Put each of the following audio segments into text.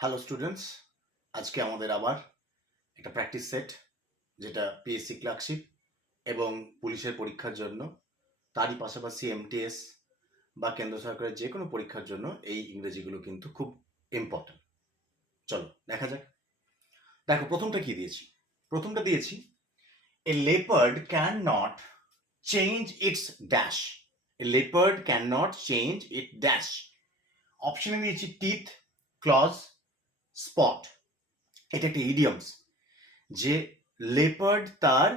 Hello students, আজকে আমাদের আবার একটা প্র্যাকটিস সেট, যেটা পিএসসি ক্লার্কশিপ এবং পুলিশের পরীক্ষার জন্য, তারই পাশাপাশি এমটিএস বা কেন্দ্র সরকারের যে কোনো পরীক্ষার জন্য এই ইংরেজিগুলো কিন্তু খুব ইম্পর্টেন্ট। চলো দেখা যাক। দেখো প্রথমটা কি দিয়েছি। প্রথমটা দিয়েছি a leopard can not change its dash. A leopard can not change it dash. অপশনে দিয়েছি টিথ, ক্লজ, স্পট। এটা একটা ইডিয়মস যে লেপার্ড তার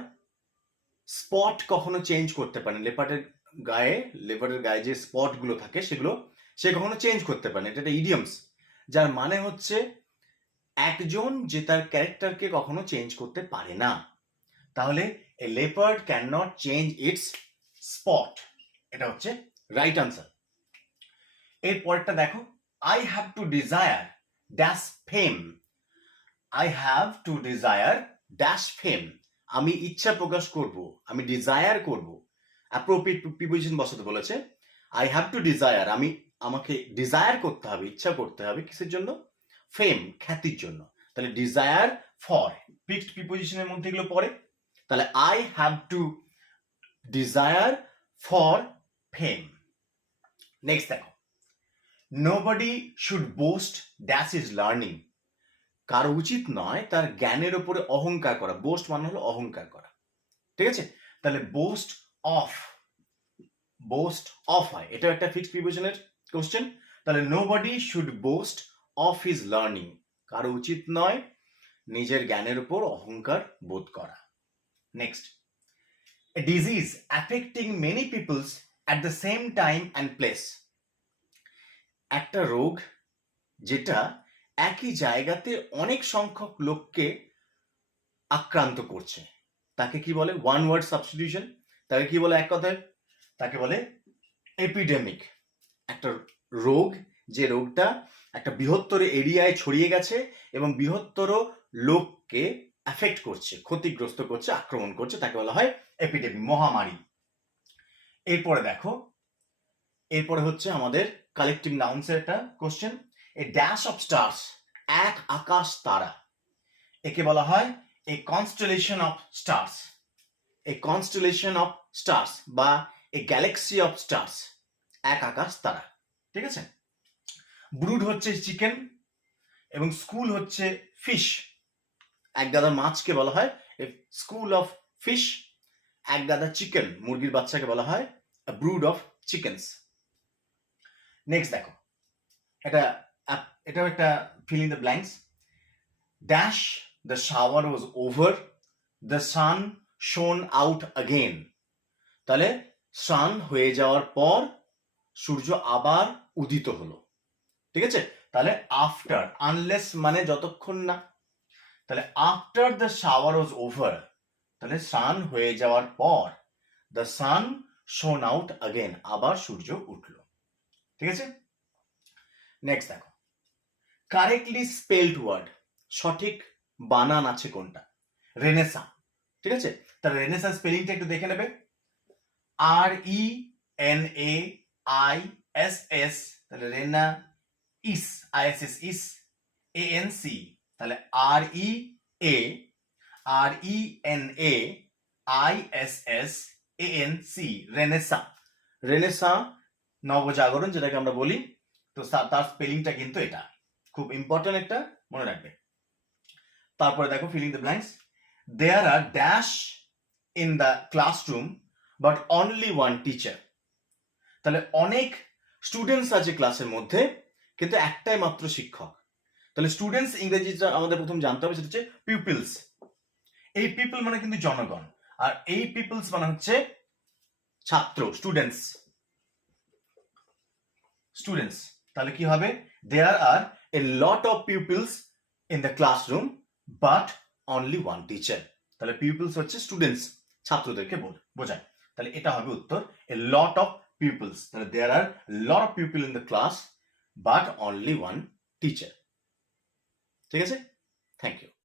স্পট কখনো চেঞ্জ করতে পারে না। লেপার্ডের গায়ে যে স্পট গুলো থাকে সেগুলো সে কখনো চেঞ্জ করতে পারে না। এটা একটা ইডিয়মস যার মানে হচ্ছে একজন যে তার ক্যারেক্টারকে কখনো চেঞ্জ করতে পারে না। তাহলে a leopard can not change its spot, এটা হচ্ছে রাইট আনসার। এর পরেরটা দেখো, I have to desire dash fame. I have to desire dash fame. আমি ইচ্ছা প্রকাশ করব, আমি ডিজায়ার করব। অ্যাপ্রোপ্রিয়েট প্রিপোজিশন বসাতে বলেছে। আই হ্যাভ টু ডিজায়ার, আমাকে ডিজায়ার করতে হবে, ইচ্ছা করতে হবে কিসের জন্য? ফেম, খ্যাতির জন্য। তাহলে ডিজায়ার ফর, ফিক্সড প্রিপোজিশনের মধ্যে এগুলো পড়ে। তাহলে I have to desire for fame. Next দেখো, nobody should boast dash is learning. কারো উচিত নয় তার জ্ঞানের উপরে অহংকার করা। বোস্ট মানে হলো অহংকার করা, ঠিক আছে? তাহলে বোস্ট অফ হয়, এটা একটা ফিক্সড প্রিপোজিশনের কোশ্চেন। তাহলে nobody should boast of his learning. কারো উচিত নয় নিজের জ্ঞানের উপর অহংকার বোধ করা। Next, a disease affecting many peoples at the same time and place. একটা রোগ যেটা একই জায়গাতে অনেক সংখ্যক লোককে আক্রান্ত করছে, তাকে কি বলে? One word substitution. তাকে কি বলে এক কথায়? তাকে বলে এপিডেমিক। একটা রোগ, যে রোগটা একটা বৃহত্তর এরিয়ায় ছড়িয়ে গেছে এবং বৃহত্তর লোককে এফেক্ট করছে, ক্ষতিগ্রস্ত করছে, আক্রমণ করছে, তাকে বলা হয় এপিডেমিক, মহামারী। এরপরে দেখো, এরপরে হচ্ছে আমাদের কালেকটিভ নাউন্সের একটা question. A dash of stars, এক আকাশ তারা। একে বলা হয় a constellation of stars. A constellation of stars বা এ গ্যালাক্সি অফ স্টার্স, এক আকাশ তারা, ঠিক আছে? ব্রুড হচ্ছে চিকেন এবং স্কুল হচ্ছে ফিশ। এক গাদা মাছকে বলা হয় এ স্কুল অফ ফিশ। এক গাদা চিকেন, মুরগির বাচ্চাকে বলা হয় a brood of chickens. Next দেখো, এটাও একটা fill in the blanks. Dash the shower was over, the sun shone out again. তাহলে সান হয়ে যাওয়ার পর সূর্য আবার উদিত হলো, ঠিক আছে? তাহলে আফটার, আনলেস মানে যতক্ষণ না। তাহলে after the shower was over, তাহলে সান হয়ে যাওয়ার পর দ্য সান শোন আউট আগেন, আবার সূর্য উঠল, ঠিক আছে? নেক্সট দেখো, কারেক্টলি স্পেলড ওয়ার্ড, সঠিক বানান আছে কোনটা? রেনেসা, ঠিক আছে? তাহলে রেনেসা স্পেলিংটা একটু দেখে নেবে। RENAISS, তাহলে রেনা ইস, ISS ইস, ANC, তাহলে RENAISSANC, রেনেসা। রেনেসা নবজাগরণ যেটাকে আমরা বলি, তো তার স্পেলিংটা কিন্তু এটা খুব ইম্পর্টেন্ট, একটা মনে রাখবে। তারপরে দেখো, filling the blanks. There are dash in the classroom but only one teacher. তাহলে অনেক স্টুডেন্টস আছে ক্লাসের মধ্যে, কিন্তু একটাই মাত্র শিক্ষক। তাহলে স্টুডেন্টস ইংরেজিটা আমাদের প্রথম জানতে হবে, সেটা হচ্ছে পিপলস। এই পিপল মানে কিন্তু জনগণ, আর এই পিপলস মানে হচ্ছে ছাত্র, স্টুডেন্টস। তাহলে কি হবে? There are a lot of peoples in the classroom but only one teacher. তাহলে পিপলস হচ্ছে স্টুডেন্টস, ছাত্রদেরকে বোঝায়। তাহলে এটা হবে উত্তর, এ লট অফ পিপলস। তাহলে there are lot of people in the class but only one teacher, ঠিক আছে? Thank you.